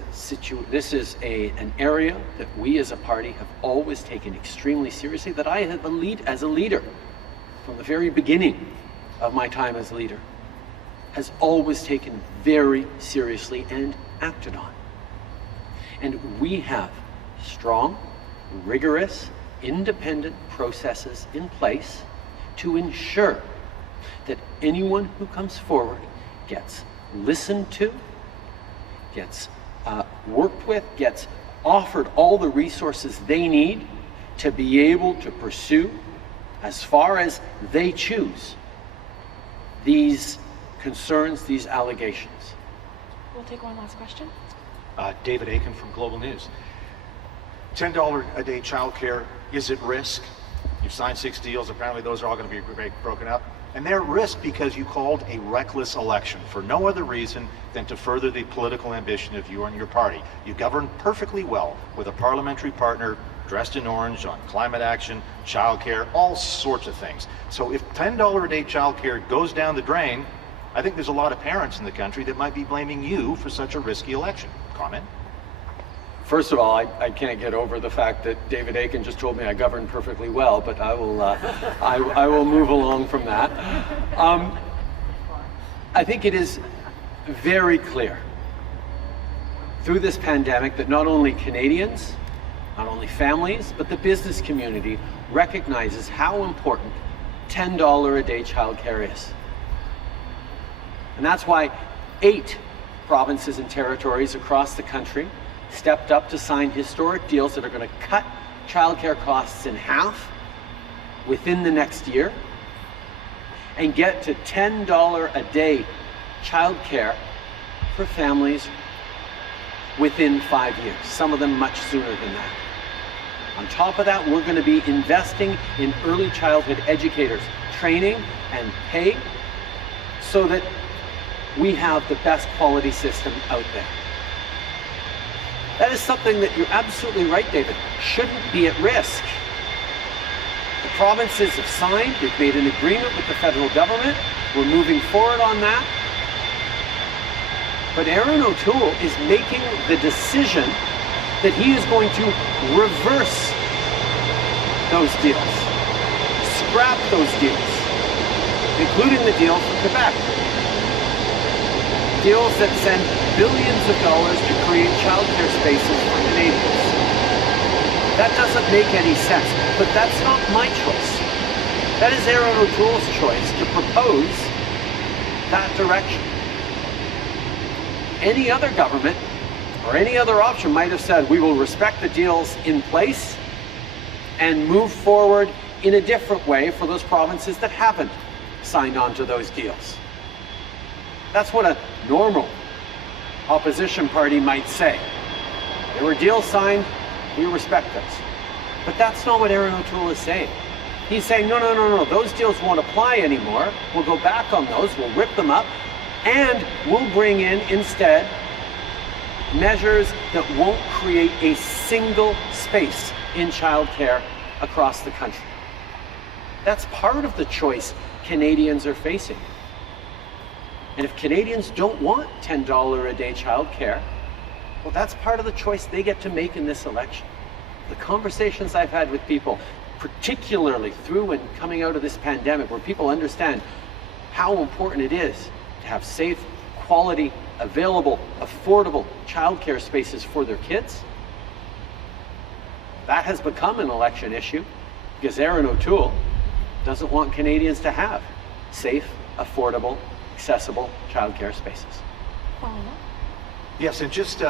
an area that we as a party have always taken extremely seriously, that I have as a leader from the very beginning of my time as leader, has always taken very seriously and acted on. And we have strong, rigorous, independent processes in place to ensure that anyone who comes forward gets listened to, gets worked with, gets offered all the resources they need to be able to pursue, as far as they choose, these concerns, these allegations. We'll take one last question. David Aiken from Global News. $10 a day childcare is at risk. You've signed 6 deals. Apparently those are all going to be broken up. And they're at risk because you called a reckless election for no other reason than to further the political ambition of you and your party. You govern perfectly well with a parliamentary partner dressed in orange on climate action, childcare, all sorts of things. So if $10 a day childcare goes down the drain, I think there's a lot of parents in the country that might be blaming you for such a risky election. Comment? First of all, I can't get over the fact that David Aiken just told me I govern perfectly well, but I will I will move along from that. I think it is very clear through this pandemic that not only Canadians, not only families, but the business community recognizes how important $10 a day childcare is. And that's why 8 provinces and territories across the country stepped up to sign historic deals that are going to cut childcare costs in half within the next year and get to $10 a day childcare for families within 5 years, some of them much sooner than that. On top of that, we're going to be investing in early childhood educators, training and pay, so that we have the best quality system out there. That is something that you're absolutely right, David, shouldn't be at risk. The provinces have signed, they've made an agreement with the federal government, we're moving forward on that. But Aaron O'Toole is making the decision that he is going to reverse those deals, scrap those deals, including the deal for Quebec. Deals that send billions of dollars to create childcare spaces for Canadians. That doesn't make any sense, but that's not my choice. That is Aaron O'Toole's choice to propose that direction. Any other government or any other option might have said, we will respect the deals in place and move forward in a different way for those provinces that haven't signed on to those deals. That's what a normal opposition party might say. There were deals signed, we respect those. But that's not what Aaron O'Toole is saying. He's saying, no, those deals won't apply anymore. We'll go back on those, we'll rip them up, and we'll bring in instead measures that won't create a single space in childcare across the country. That's part of the choice Canadians are facing. And if Canadians don't want $10 a day childcare, well, that's part of the choice they get to make in this election. The conversations I've had with people, particularly through and coming out of this pandemic, where people understand how important it is to have safe, quality, available, affordable childcare spaces for their kids, that has become an election issue because Aaron O'Toole doesn't want Canadians to have safe, affordable, accessible childcare spaces. Yes, and just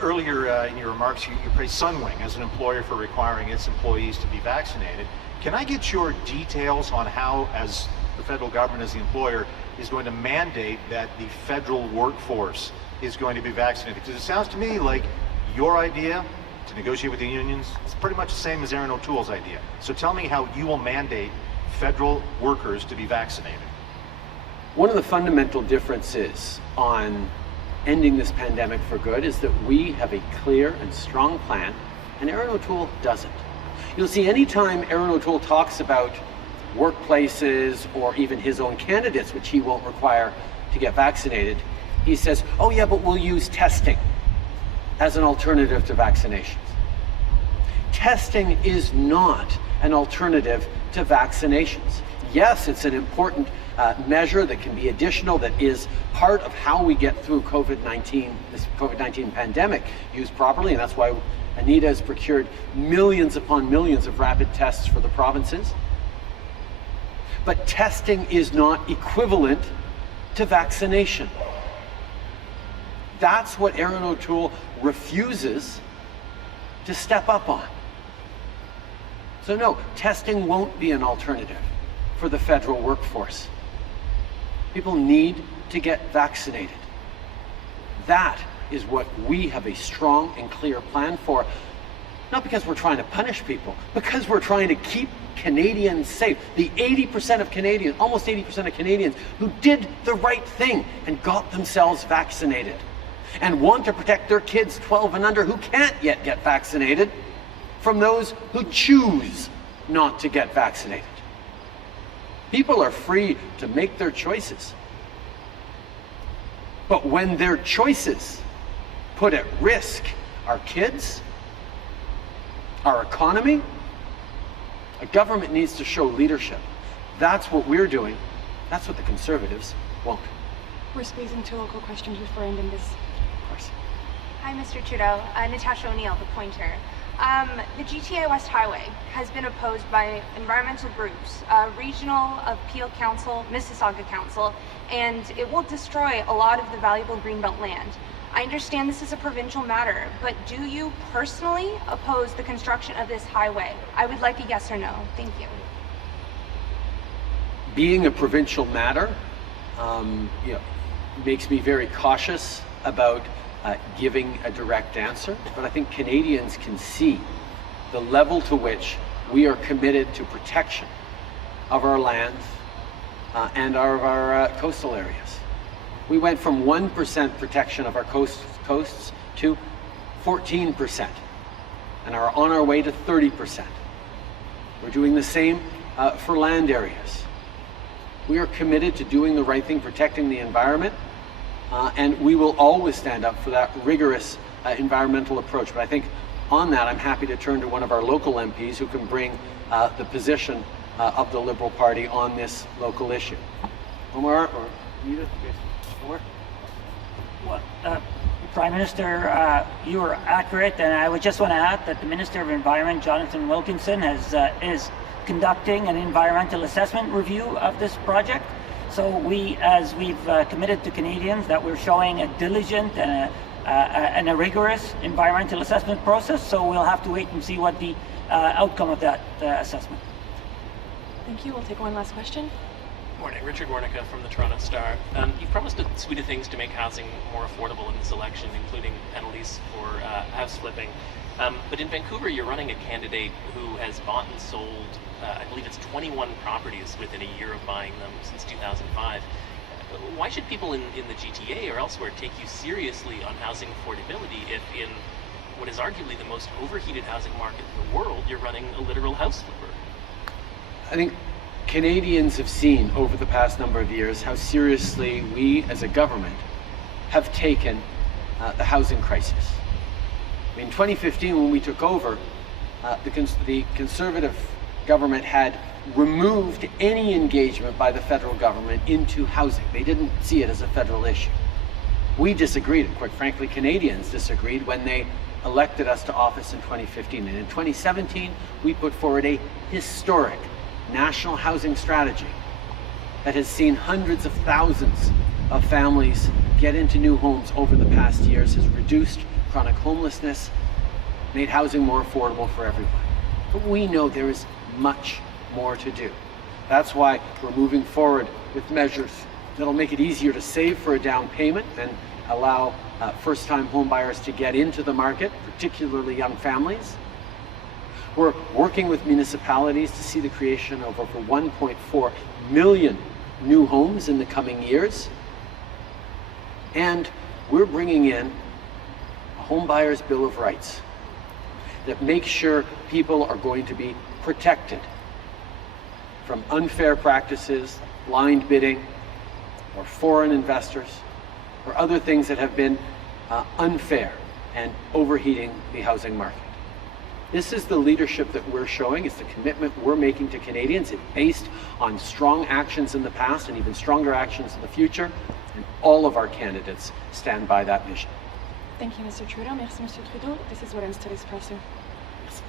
earlier in your remarks, you praised Sunwing as an employer for requiring its employees to be vaccinated. Can I get your details on how, as the federal government, as the employer, is going to mandate that the federal workforce is going to be vaccinated? Because it sounds to me like your idea to negotiate with the unions is pretty much the same as Aaron O'Toole's idea. So tell me how you will mandate federal workers to be vaccinated. One of the fundamental differences on ending this pandemic for good is that we have a clear and strong plan, and Aaron O'Toole doesn't. You'll see anytime Aaron O'Toole talks about workplaces or even his own candidates, which he won't require to get vaccinated, he says, oh yeah, but we'll use testing. as an alternative to vaccinations. Testing is not an alternative to vaccinations. Yes, it's an important measure that can be additional, that is part of how we get through this COVID-19 pandemic used properly, and that's why Anita has procured millions upon millions of rapid tests for the provinces. But testing is not equivalent to vaccination. That's what Erin O'Toole refuses to step up on. So no, testing won't be an alternative for the federal workforce. People need to get vaccinated. That is what we have a strong and clear plan for. Not because we're trying to punish people, because we're trying to keep Canadians safe. The 80% of Canadians, almost 80% of Canadians who did the right thing and got themselves vaccinated and want to protect their kids 12 and under who can't yet get vaccinated from those who choose not to get vaccinated. People are free to make their choices. But when their choices put at risk our kids, our economy, a government needs to show leadership. That's what we're doing. That's what the Conservatives won't. We're squeezing 2 local questions before ending this. Of course. Hi, Mr. Trudeau. Natasha O'Neill, the Pointer. The GTA West Highway has been opposed by environmental groups, Regional Appeal Council, Mississauga Council, and it will destroy a lot of the valuable Greenbelt land. I understand this is a provincial matter, but do you personally oppose the construction of this highway? I would like a yes or no. Thank you. Being a provincial matter makes me very cautious about giving a direct answer, but I think Canadians can see the level to which we are committed to protection of our lands and of our coastal areas. We went from 1% protection of our coasts to 14% and are on our way to 30%. We're doing the same for land areas. We are committed to doing the right thing, protecting the environment, and we will always stand up for that rigorous environmental approach. But I think on that, I'm happy to turn to one of our local MPs who can bring the position of the Liberal Party on this local issue. Omar or Anita? Omar? Well, Prime Minister, you are accurate, and I would just want to add that the Minister of Environment, Jonathan Wilkinson, is conducting an environmental assessment review of this project. So as we've committed to Canadians that we're showing a diligent and a rigorous environmental assessment process, so we'll have to wait and see what the outcome of that assessment. Thank you. We'll take one last question. Morning, Richard Warnica from the Toronto Star. You've promised a suite of things to make housing more affordable in this election, including penalties for house flipping. But in Vancouver, you're running a candidate who has bought and sold, I believe it's 21 properties within a year of buying them since 2005. Why should people in the GTA or elsewhere take you seriously on housing affordability if in what is arguably the most overheated housing market in the world, you're running a literal house flipper? I think Canadians have seen over the past number of years how seriously we as a government have taken the housing crisis. In 2015, when we took over, the Conservative government had removed any engagement by the federal government into housing. They didn't see it as a federal issue. We disagreed, and quite frankly, Canadians disagreed when they elected us to office in 2015. And in 2017, we put forward a historic national housing strategy that has seen hundreds of thousands of families get into new homes over the past years, has reduced chronic homelessness, made housing more affordable for everyone. But we know there is much more to do. That's why we're moving forward with measures that'll make it easier to save for a down payment and allow first-time home buyers to get into the market, particularly young families. We're working with municipalities to see the creation of over 1.4 million new homes in the coming years. And we're bringing in a home buyer's Bill of Rights that makes sure people are going to be protected from unfair practices, blind bidding, or foreign investors, or other things that have been unfair and overheating the housing market. This is the leadership that we're showing. It's the commitment we're making to Canadians. It's based on strong actions in the past and even stronger actions in the future. And all of our candidates stand by that vision. Thank you, Mr. Trudeau. Merci, Mr. Trudeau. This is what I'm still expressing. Merci.